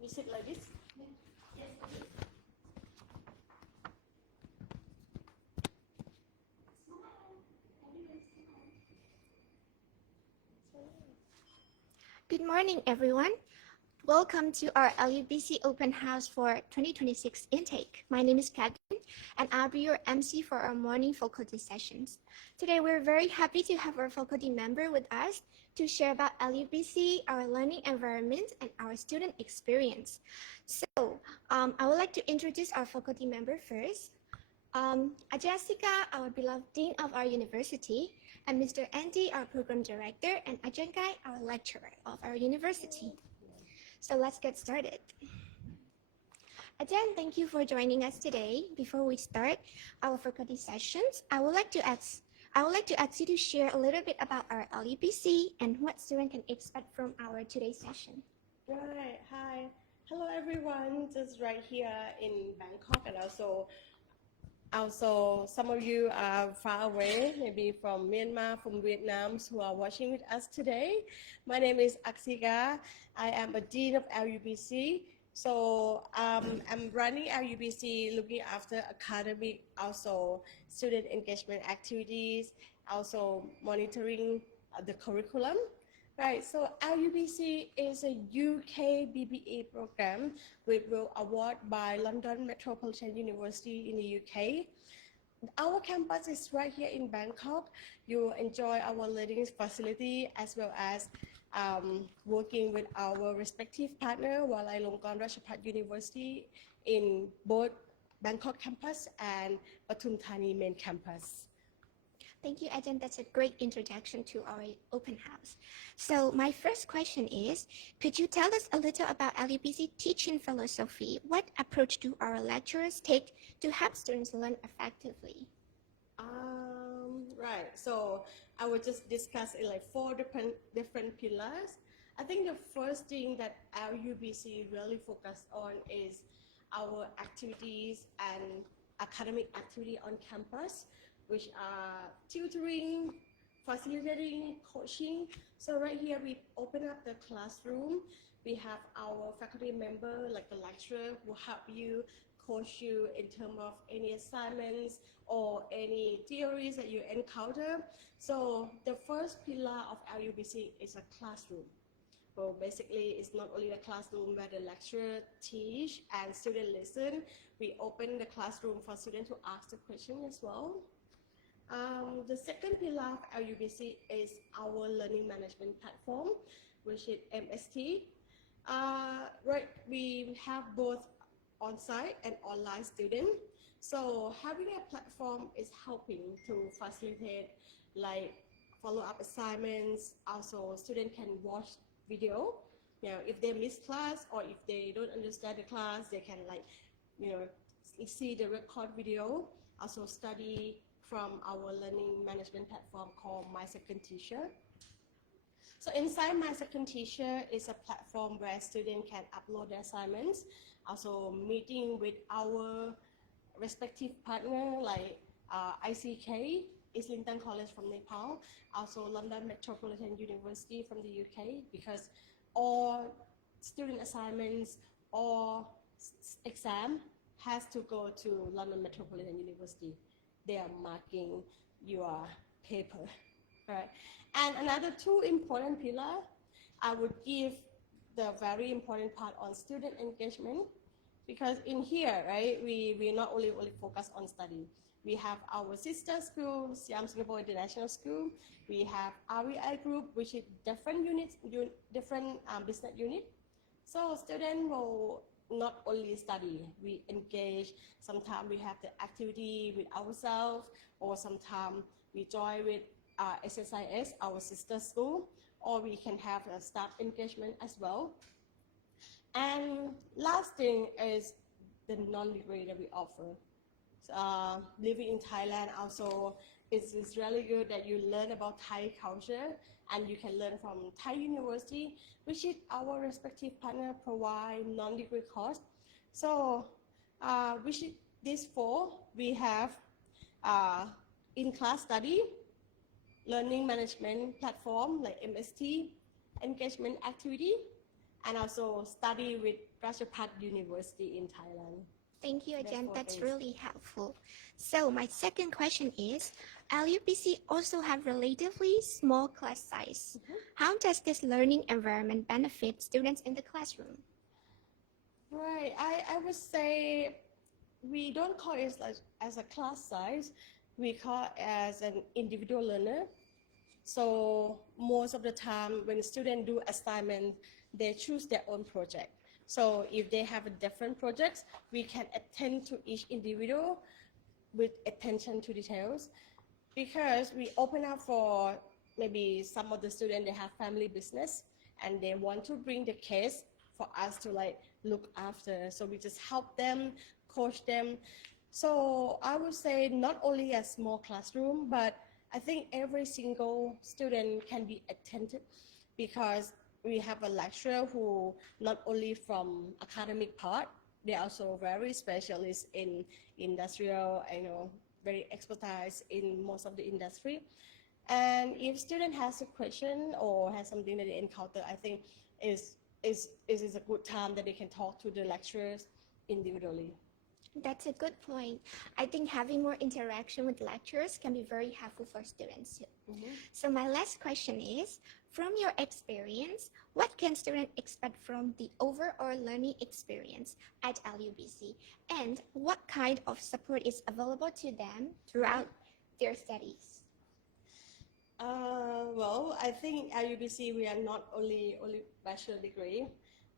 We sit like this. Yes, please. Good morning, everyone. Welcome to our LUBC Open House for 2026 intake. My name is Catherine, and I'll be your MC for our morning faculty sessions. Today, we're very happy to have our faculty member with us to share about LUBC, our learning environment, and our student experience. So, I would like to introduce our faculty member first. Jessica, our beloved Dean of our university, and Mr. Andy, our Program Director, and Ajankai, our lecturer of our university. So let's get started. Again, thank you for joining us today. Before we start our faculty sessions, I would like to ask you to share a little bit about our LUBC and what students can expect from our today's session. Right. Hi. Hello, everyone. Just right here in Bangkok, and also some of you are far away, maybe from Myanmar, from Vietnam, who are watching with us today. My name is Aksika. I am a Dean of LUBC. So I'm running LUBC, looking after academic, also student engagement activities, also monitoring the curriculum. Right, so LUBC is a UK BBA program which was awarded by London Metropolitan University in the UK. Our campus is right here in Bangkok. You enjoy our learning facility as well as working with our respective partner, Chulalongkorn Ratchapat University in both Bangkok campus and Pathum Thani main campus. Thank you, Ajahn. That's a great introduction to our open house. So my first question is, could you tell us a little about LUBC teaching philosophy? What approach do our lecturers take to help students learn effectively? Right, so I will just discuss it like four different pillars. I think the first thing that LUBC really focused on is our activities and academic activity on campus, which are tutoring, facilitating, coaching. So right here we open up the classroom. We have our faculty member, like the lecturer, who help you, coach you in terms of any assignments or any theories that you encounter. So the first pillar of LUBC is a classroom. So basically, it's not only the classroom where the lecturer teach and student listen. We open the classroom for students to ask the question as well. The second pillar of LUBC is our learning management platform, which is MST. Right, we have both on-site and online students. So having a platform is helping to facilitate like follow-up assignments. Also, students can watch video. You know, if they miss class or if they don't understand the class, they can see the record video. Also study from our learning management platform called My Second Teacher. So inside My Second Teacher is a platform where students can upload their assignments, also meeting with our respective partner like ICK, Islington College from Nepal, also London Metropolitan University from the UK, because all student assignments or exam has to go to London Metropolitan University. They are marking your paper, right? And another two important pillars, I would give the very important part on student engagement, because in here, right, we not only focus on study. We have our sister school, Siam Singapore International School. We have REI group, which is different units, different business unit. So students will not only study, we engage. Sometimes we have the activity with ourselves, or sometimes we join with SSIS, our sister school, or we can have a staff engagement as well. And last thing is the non-degree that we offer. Living in Thailand also is really good that you learn about Thai culture, and you can learn from Thai University, which is our respective partner provide non-degree course. So which is these four, we have in-class study, learning management platform like MST, engagement activity, and also study with Rajapat University in Thailand. Thank you That's again. 4 That's days. really helpful. So my second question is, LUBC also have relatively small class size. How does this learning environment benefit students in the classroom? Right, I would say we don't call it as a class size, we call it as an individual learner. So most of the time when students do assignment, they choose their own project. So if they have a different projects, we can attend to each individual with attention to details, because we open up for maybe some of the students, they have family business and they want to bring the case for us to like look after. So we just help them, coach them. So I would say not only a small classroom, but I think every single student can be attended, because we have a lecturer who not only from academic part, they also very specialist in industrial, very expertise in most of the industry. And if student has a question or has something that they encounter, I think is a good time that they can talk to the lecturers individually. That's a good point. I think having more interaction with lecturers can be very helpful for students too. So my last question is, from your experience, what can students expect from the overall learning experience at LUBC? And what kind of support is available to them throughout their studies? Well, I think at UBC we are not only bachelor degree,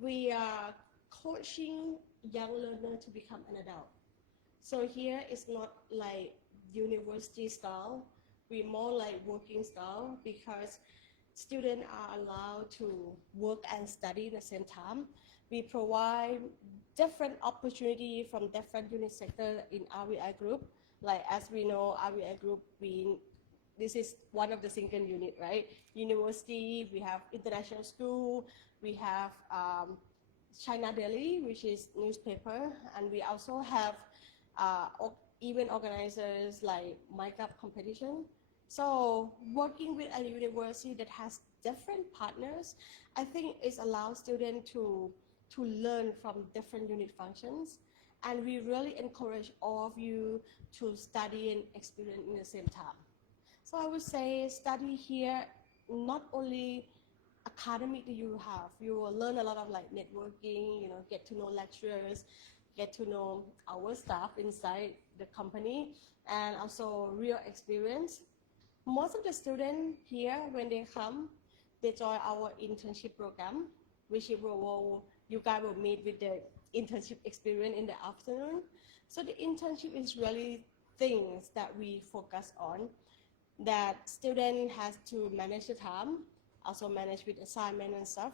we are coaching young learner to become an adult. So here it's not like university style, we more like working style, because students are allowed to work and study at the same time. We provide different opportunity from different unit sector in RVI group. Like as we know, RVI group, this is one of the single unit, right? University, we have international school, we have China Daily, which is newspaper, and we also have event organizers like makeup competition. So working with a university that has different partners, I think it allows students to learn from different unit functions. And we really encourage all of you to study and experience in the same time. So I would say study here, not only academic that you have, you will learn a lot of like networking, get to know lecturers, get to know our staff inside the company, and also real experience. Most of the students here, when they come, they join our internship program, which you guys will meet with the internship experience in the afternoon. So the internship is really things that we focus on, that student has to manage the time, also manage with assignment and stuff.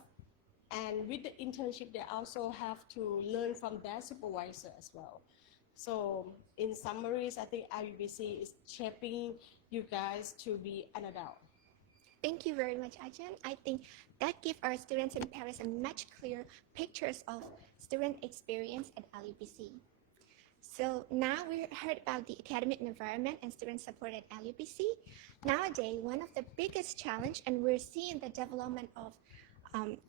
And with the internship, they also have to learn from their supervisor as well. So in summaries, I think IUBC is shaping you guys to be an adult. Thank you very much, Ajahn. I think that gives our students and parents a much clearer pictures of student experience at LUBC. So now we heard about the academic environment and student support at LUBC. Nowadays, one of the biggest challenge, and we're seeing the development of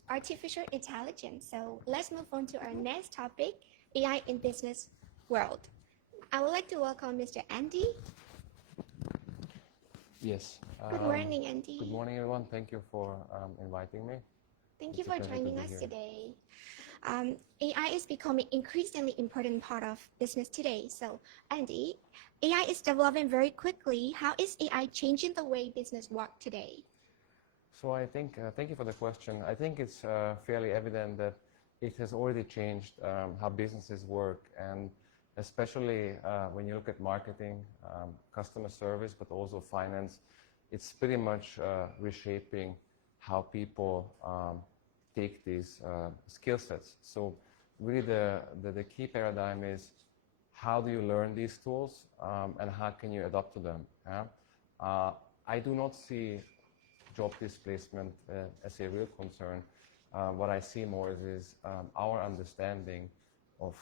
artificial intelligence. So let's move on to our next topic, AI in business world. I would like to welcome Mr. Andy. Yes. Good morning, Andy. Good morning, everyone. Thank you for inviting me. Thank you It's a for pleasure to joining be us here. today. AI is becoming increasingly important part of business today. So, Andy, AI is developing very quickly. How is AI changing the way business work today? So I think, thank you for the question. I think it's fairly evident that it has already changed how businesses work, and especially when you look at marketing, customer service, but also finance, it's pretty much reshaping how people take these skill sets. So really the key paradigm is, how do you learn these tools and how can you adapt to them? I do not see job displacement as a real concern. What I see more is our understanding of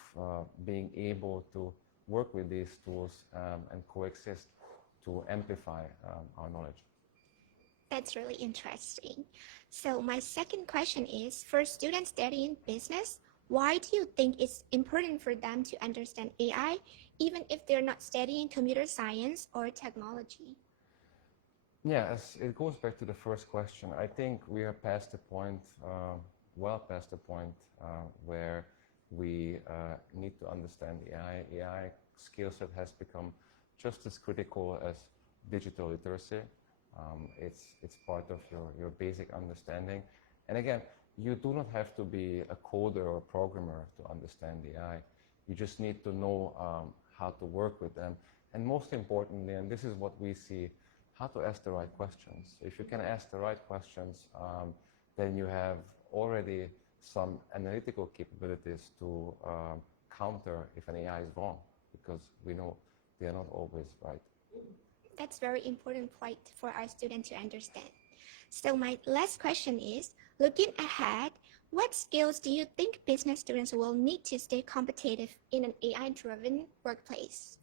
being able to work with these tools and coexist to amplify our knowledge. That's really interesting. So my second question is, for students studying business, why do you think it's important for them to understand AI, even if they're not studying computer science or technology? Yeah, as it goes back to the first question. I think we are past the point, well past the point where we need to understand AI. AI skill set has become just as critical as digital literacy. It's part of your basic understanding. And again, you do not have to be a coder or a programmer to understand AI. You just need to know how to work with them. And most importantly, and this is what we see, how to ask the right questions. If you can ask the right questions, then you have already some analytical capabilities to counter if an AI is wrong, because we know they are not always right. That's very important point for our students to understand. So my last question is, looking ahead, what skills do you think business students will need to stay competitive in an AI-driven workplace?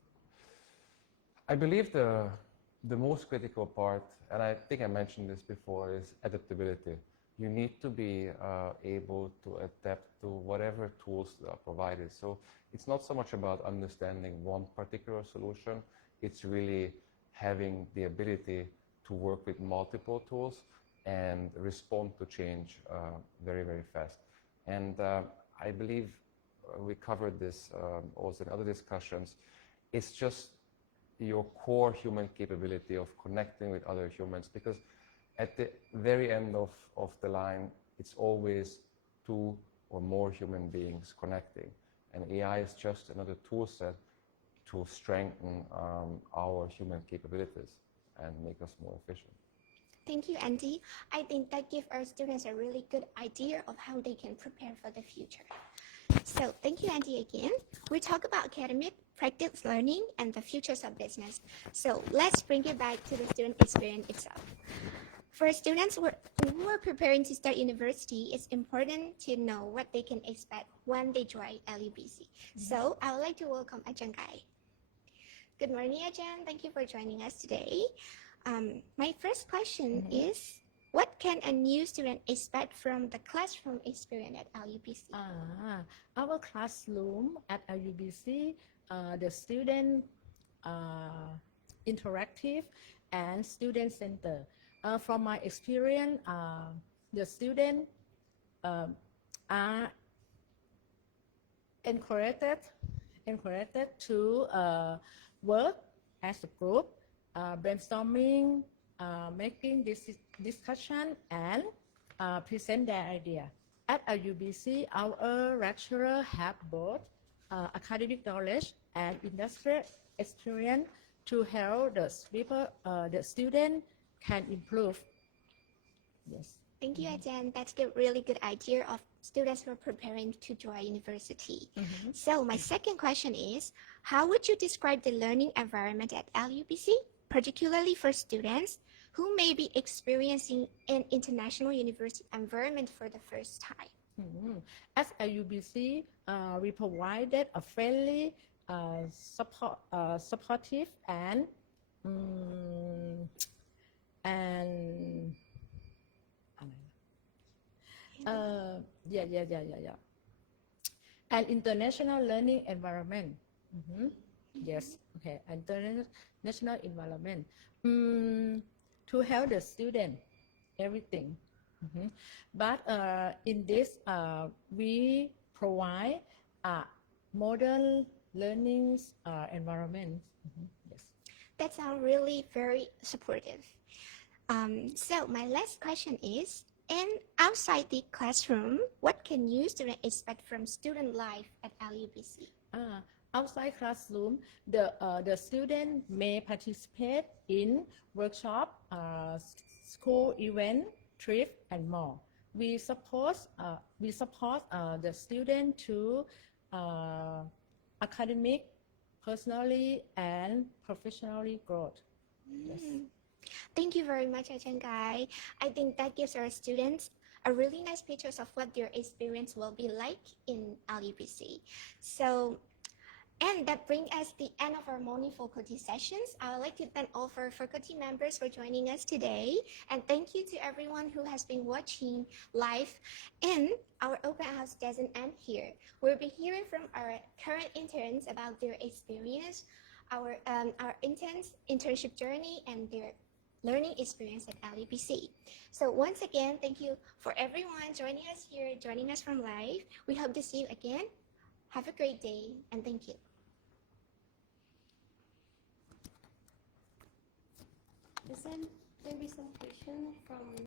I believe the most critical part, and I think I mentioned this before, is adaptability. You need to be able to adapt to whatever tools are provided. So it's not so much about understanding one particular solution, it's really having the ability to work with multiple tools and respond to change very, very fast. And I believe we covered this also in other discussions. It's just your core human capability of connecting with other humans, because at the very end of the line, it's always two or more human beings connecting. And AI is just another tool set to strengthen our human capabilities and make us more efficient. Thank you, Andy. I think that gives our students a really good idea of how they can prepare for the future. So thank you, Andy, again. We talk about academic, practice learning, and the futures of business. So let's bring it back to the student experience itself. For students who are preparing to start university, it's important to know what they can expect when they join LUBC. So I would like to welcome Ajahn Kai. Good morning, Ajahn. Thank you for joining us today. My first question is, what can a new student expect from the classroom experience at LUBC? Our classroom at LUBC, the student interactive and student center. From my experience, the students are encouraged to work as a group, brainstorming, making this discussion, and present their idea. At LUBC, our lecturer have both academic knowledge and industrial experience to help the student can improve. Yes. Thank you, Ajahn. That's a really good idea of students who are preparing to join university. So my second question is, how would you describe the learning environment at LUBC, particularly for students who may be experiencing an international university environment for the first time? At LUBC, we provided a friendly, supportive, and an international learning environment. Yes, okay, international environment to help the student, everything. But in this, we provide a modern learning environment. Yes. That sounds really very supportive. So my last question is, and outside the classroom, what can you students expect from student life at LUBC? Outside classroom, the student may participate in workshop, school event, trip, and more. We support the student to academic, personally, and professionally growth. Yes. Thank you very much, Ajahn Kai. I think that gives our students a really nice picture of what their experience will be like in LUBC. So And that brings us the end of our morning faculty sessions. I would like to thank all of our faculty members for joining us today. And thank you to everyone who has been watching live. And our open house doesn't end here. We'll be hearing from our current interns about their experience, our internship journey, and their learning experience at LUBC. So once again, thank you for everyone joining us here, joining us from live. We hope to see you again. Have a great day, and thank you. Is there maybe some question from